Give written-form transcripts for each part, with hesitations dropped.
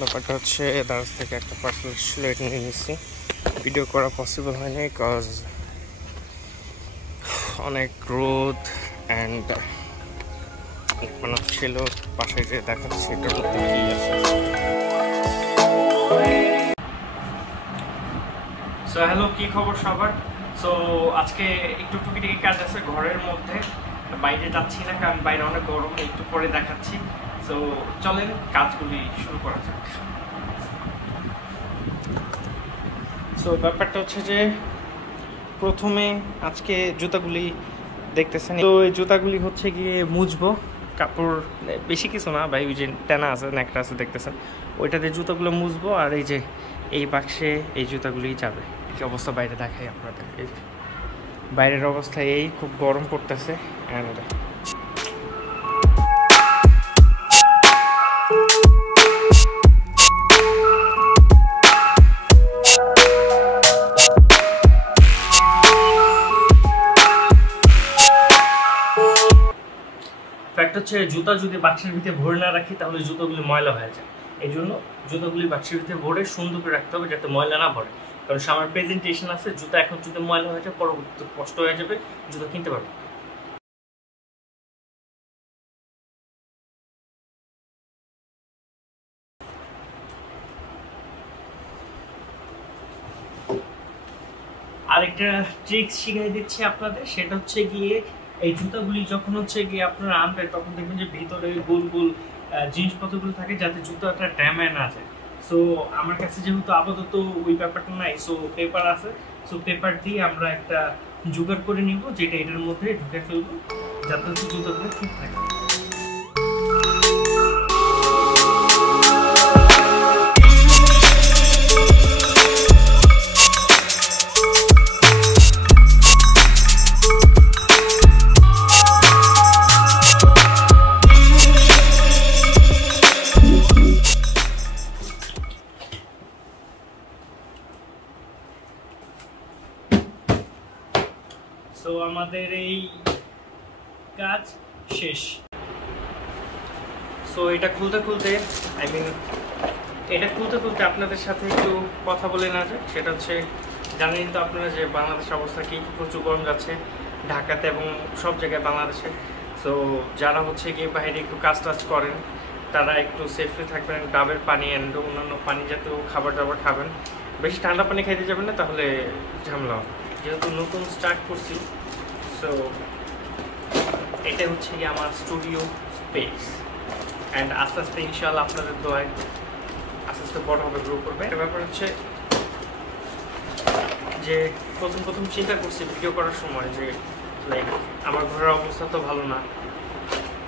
ব্যাপারটা হচ্ছে দারাজ থেকে একটা পার্সেল ছিল, এটা নিয়ে নিচ্ছি। ভিডিও করা পসিবল হয়নি বিকজ অনেক রোদ অ্যান্ড মানুষ ছিল। পাশে যে দেখাচ্ছে এটার মধ্যে কি আছে। সো হ্যালো, কি খবর সবার? সো আজকে একটু টুকিটাকি কাজ আছে ঘরের মধ্যে, বাইরে যাচ্ছি না কারণ বাইরে অনেক গরম, একটু পরে দেখাচ্ছি। সো চলেন কাজগুলি শুরু করা যাক। সো ব্যাপারটা হচ্ছে যে প্রথমে আজকে জুতাগুলি দেখতেছেন, তো এই জুতাগুলি হচ্ছে গিয়ে মুছবো। কাপড় বেশি কিছু না ভাই, ওই যে টানা আছে ন্যাকড়া আছে দেখতেছেন, ওইটাতে জুতাগুলো মুছবো। আর এই যে এই বাক্সে এই জুতাগুলি যাবে। কি অবস্থা বাইরে দেখাই আপনাদের। এই বাইরের অবস্থা এই খুব গরম পড়তেছে অ্যান্ড ফ্যাক্ট হচ্ছে জুতা যদি বাক্সের ভিতরে ভরে না রাখি তাহলে জুতোগুলি ময়লা হয়ে যায়। এই জন্য জুতোগুলি বাক্সের ভিতরে ভরে সুন্দর করে রাখতে হবে যাতে ময়লা না ভরে। কারণ আমার প্রেজেন্টেশন আছে, জুতা এখন যদি ময়লা হয়ে যায় পরবর্তীতে কষ্ট হয়ে যাবে, জুতো কিনতে পারবে। আরেকটা ট্রিক্স শিখিয়ে দিচ্ছি আপনাদের, সেটা হচ্ছে গিয়ে এই জুতাগুলি যখন হচ্ছে গিয়ে আপনারা আনবেন তখন দেখবেন যে ভিতরে গোল গোল জিনিসপত্রগুলো থাকে যাতে জুতাটা ড্যামেজ না যায়। সো আমার কাছে যেহেতু আপাতত ওই ব্যাপারটা নাই, সো পেপার আছে, সো পেপার দিয়ে আমরা একটা জোগাড় করে নিব যেটা এটার মধ্যে ঢুকে ফেলবো যাতে হচ্ছে জুতাগুলো ঠিক থাকে। তো আমাদের এই কাজ শেষ। সো এটা খুলতে খুলতে আপনাদের সাথে একটু কথা বলে না যায়। সেটা হচ্ছে জানেন তো আপনারা যে বাংলাদেশের অবস্থা কি, প্রচুর গরম যাচ্ছে ঢাকাতে এবং সব জায়গায় বাংলাদেশে। সো যারা হচ্ছে গিয়ে বাইরে একটু কাজ টাজ করেন তারা একটু সেফলি থাকবেন, ডাবের পানি অ্যান্ড অন্যান্য পানি জাতীয় খাবার দাবার খাবেন। বেশি ঠান্ডা পানি খাইতে যাবেন না, তাহলে ঝামেলা। যেহেতু নতুন স্টার্ট করছি, সো এটা হচ্ছে কি আমার স্টুডিও স্পেস অ্যান্ড আস্তে আস্তে ইনশাআল্লাহ আপনাদের দোয়ায় আস্তে আস্তে বড় হবে, গ্রো করবে। একটা ব্যাপার হচ্ছে যে প্রথম চিন্তা করছি ভিডিও করার সময় যে লাইক আমার ঘরের অবস্থা তো ভালো না,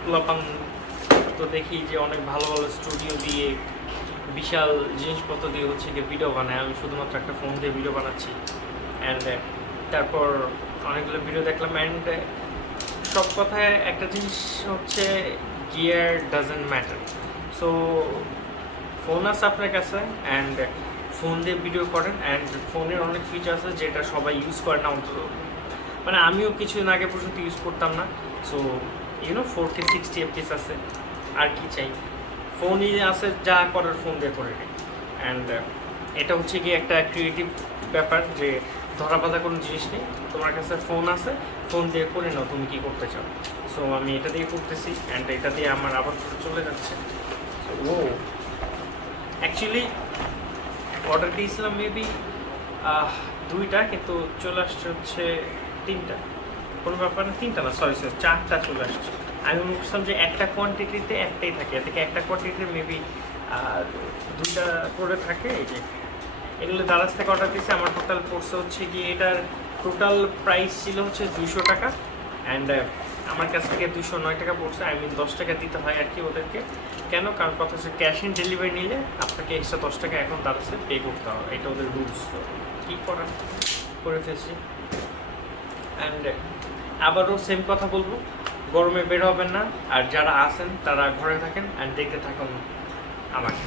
পোলাপান তো দেখি যে অনেক ভালো ভালো স্টুডিও দিয়ে বিশাল জিনিসপত্র দিয়ে হচ্ছে গিয়ে ভিডিও বানায়। আমি শুধুমাত্র একটা ফোন দিয়ে ভিডিও বানাচ্ছি অ্যান্ড তারপর অনেকগুলো ভিডিও দেখলাম অ্যান্ড সব কথায় একটা জিনিস হচ্ছে gear doesn't matter. So phone আছে আপনার কাছে অ্যান্ড ফোন দিয়ে ভিডিও করেন অ্যান্ড ফোনের অনেক ফিচার আছে যেটা সবাই ইউজ করে না, অন্তত মানে আমিও কিছুদিন আগে পর্যন্ত ইউজ করতাম না। সো 4K 60 FPS আছে, আর কি চাই? ফোনই আছে, যা করার ফোন দিয়ে করে নিই। অ্যান্ড এটা হচ্ছে কি একটা ক্রিয়েটিভ ব্যাপার যে ধরা বাঁধা কোনো জিনিস নেই, তোমার কাছে ফোন আছে, ফোন দিয়ে করে নাও তুমি কী করতে চাও। সো আমি এটা দিয়ে করতেছি অ্যান্ড এটা দিয়ে আমার আবার চলে যাচ্ছে। ও অ্যাকচুয়ালি অর্ডার দিয়েছিলাম মেবি 2টা, কিন্তু চলে আসছে হচ্ছে 3টা। কোনো ব্যাপার না, 3টা না, সরি 4টা চলে আসছে। আমি বলছিলাম যে একটা কোয়ান্টিটিতে একটাই থাকে, এ থেকে একটা কোয়ান্টিটিতে মেবি 2টা করে থাকে। এই যে এগুলো দারাজ থেকে অর্ডার দিয়েছে, আমার টোটাল পড়ছে হচ্ছে গিয়ে এটার টোটাল প্রাইস ছিল হচ্ছে 200 টাকা অ্যান্ড আমার কাছ থেকে 209 টাকা পড়ছে। 10 টাকা দিতে হয় আর কি ওদেরকে। কেন? কারণ কথা হচ্ছে ক্যাশ অন ডেলিভারি নিলে আপনাকে এক্সট্রা 10 টাকা এখন দারাজে পে করতে হবে, এটা ওদের রুলস। কী করার, করে ফেলছি। অ্যান্ড আবারও সেম কথা বলবো, গরমে বের হবেন না, আর যারা আছেন তারা ঘরে থাকেন অ্যান্ড দেখতে থাকুন আমাকে।